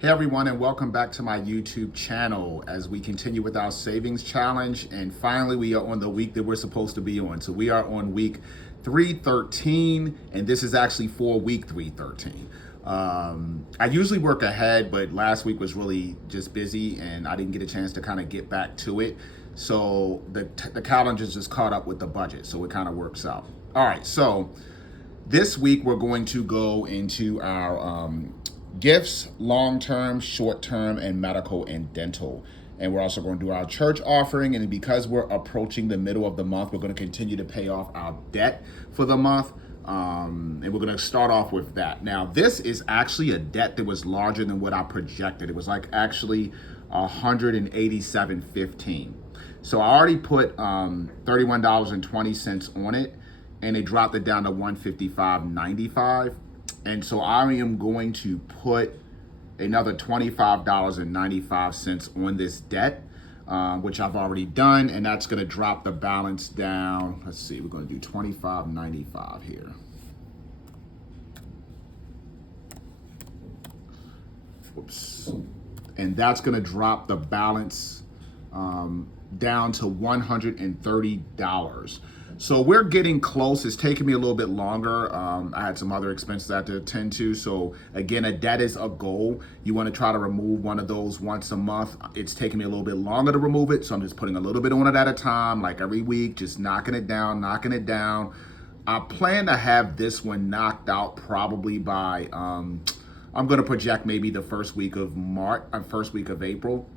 Hey everyone, and welcome back to my YouTube channel as we continue with our savings challenge. And finally, we are on the week that we're supposed to be on. So we are on week 313, and this is actually for week 313. I usually work ahead, but last week was really just busy and I didn't get a chance to kind of get back to it. So the calendar just caught up with the budget, so it kind of works out. All right, so this week we're going to go into our gifts, long-term, short-term, and medical and dental. And we're also going to do our church offering. And because we're approaching the middle of the month, we're going to continue to pay off our debt for the month. And we're going to start off with that. Now, this is actually a debt that was larger than what I projected. It was like actually 187.15. So I already put $31.20 on it, and it dropped it down to 155.95. And so I am going to put another $25.95 on this debt, which I've already done, and that's going to drop the balance down. Let's see, we're going to do $25.95 here. Whoops. And that's going to drop the balance down to $130. So we're getting close. It's taking me a little bit longer. I had some other expenses I had to attend to. So again, a debt is a goal. You want to try to remove one of those once a month. It's taking me a little bit longer to remove it. So I'm just putting a little bit on it at a time, like every week, just knocking it down, knocking it down. I plan to have this one knocked out probably by, I'm going to project maybe the first week of April.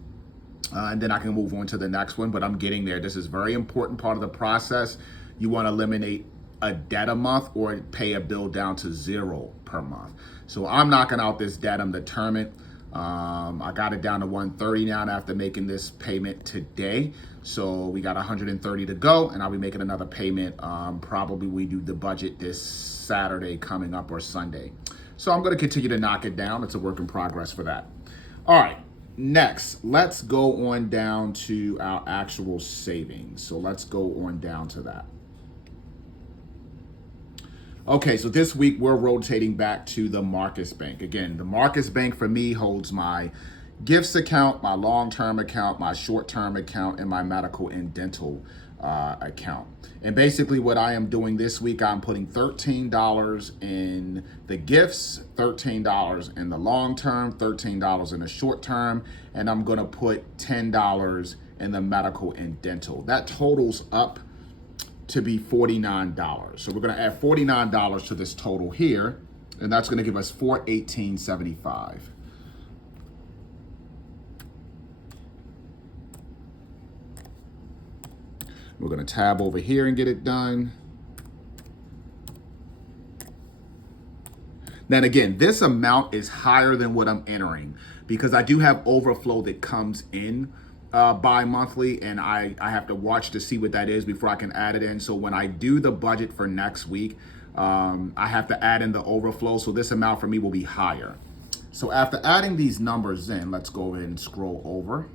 And then I can move on to the next one, but I'm getting there. This is a very important part of the process. You want to eliminate a debt a month or pay a bill down to $0 per month. So I'm knocking out this debt. I'm determined. I got it down to 130 now after making this payment today. So we got 130 to go, and I'll be making another payment. Probably we do the budget this Saturday coming up or Sunday. So I'm going to continue to knock it down. It's a work in progress for that. All right. Next, let's go on down to our actual savings. So let's go on down to that. Okay, so this week we're rotating back to the Marcus Bank. Again, the Marcus Bank for me holds my gifts account, my long-term account, my short-term account, and my medical and dental account. And basically what I am doing this week, I'm putting $13 in the gifts, $13 in the long term, $13 in the short term, and I'm gonna put $10 in the medical and dental. That totals up to be $49. So we're gonna add $49 to this total here, and that's gonna give us $418.75. We're going to tab over here and get it done. Then again, this amount is higher than what I'm entering because I do have overflow that comes in bi-monthly, and I have to watch to see what that is before I can add it in. So when I do the budget for next week, I have to add in the overflow. So this amount for me will be higher. So after adding these numbers in, let's go ahead and scroll over.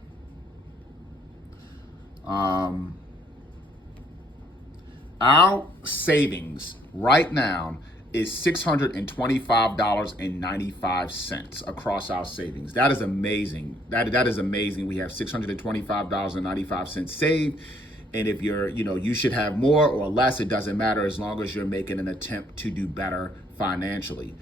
Our savings right now is $625.95 across our savings. That is amazing. That is amazing. We have $625.95 saved. And if you're, you should have more or less. It doesn't matter as long as you're making an attempt to do better financially.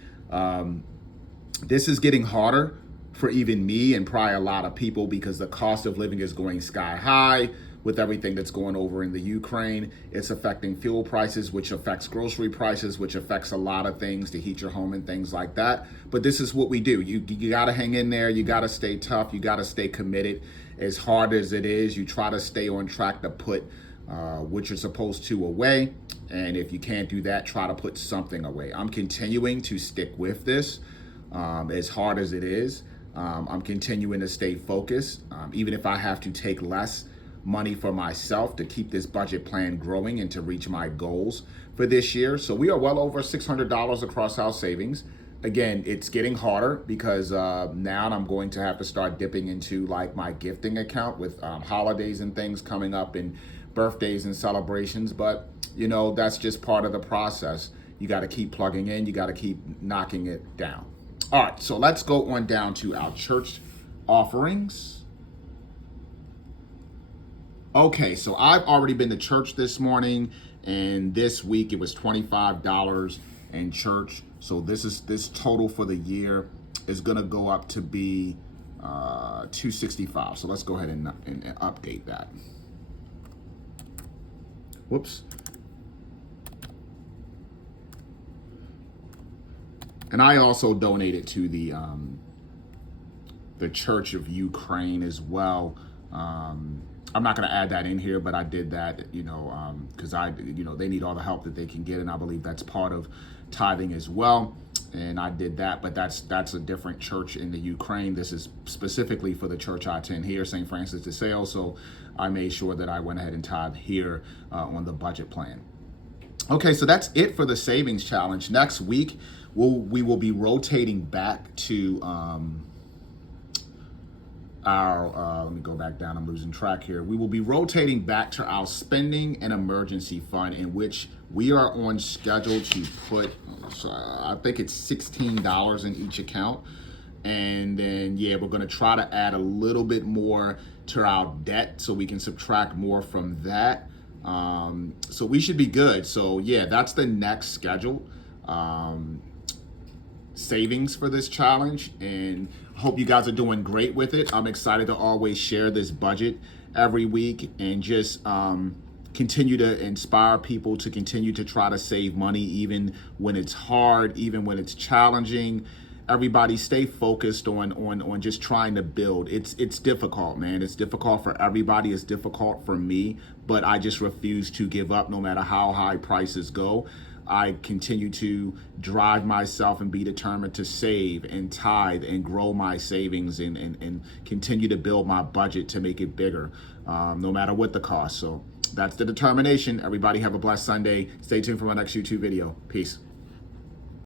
This is getting harder for even me and probably a lot of people because the cost of living is going sky high. With everything that's going over in the Ukraine, it's affecting fuel prices, which affects grocery prices, which affects a lot of things to heat your home and things like that. But this is what we do. You got to hang in there. You got to stay tough. You got to stay committed. As hard as it is, you try to stay on track to put what you're supposed to away. And if you can't do that, try to put something away. I'm continuing to stick with this as hard as it is. I'm continuing to stay focused, even if I have to take less money for myself to keep this budget plan growing and to reach my goals for this year. So we are well over $600 across our savings. Again, it's getting harder because now I'm going to have to start dipping into like my gifting account with holidays and things coming up and birthdays and celebrations. But, that's just part of the process. You got to keep plugging in. You got to keep knocking it down. All right, so let's go on down to our church offerings. Okay, so I've already been to church this morning, and this week it was $25 in church. So this total for the year is gonna go up to be $265. So let's go ahead and update that. Whoops. And I also donated to the Church of Ukraine as well. I'm not going to add that in here, but I did that, because they need all the help that they can get, and I believe that's part of tithing as well. And I did that, but that's a different church in the Ukraine. This is specifically for the church I attend here, St. Francis de Sales. So I made sure that I went ahead and tithed here on the budget plan. Okay, so that's it for the savings challenge. Next week, we will be rotating back to let me go back down, I'm losing track here. We will be rotating back to our spending and emergency fund, in which we are on schedule to put, I think it's $16 in each account. And then, we're gonna try to add a little bit more to our debt so we can subtract more from that. So we should be good. So that's the next schedule. Savings for this challenge, and hope you guys are doing great with it. I'm excited to always share this budget every week and just continue to inspire people to continue to try to save money, even when it's hard, even when it's challenging. Everybody stay focused on just trying to build. It's difficult, man. It's difficult for everybody. It's difficult for me, but I just refuse to give up no matter how high prices go. I continue to drive myself and be determined to save and tithe and grow my savings and continue to build my budget to make it bigger, no matter what the cost. So that's the determination. Everybody have a blessed Sunday. Stay tuned for my next YouTube video. Peace.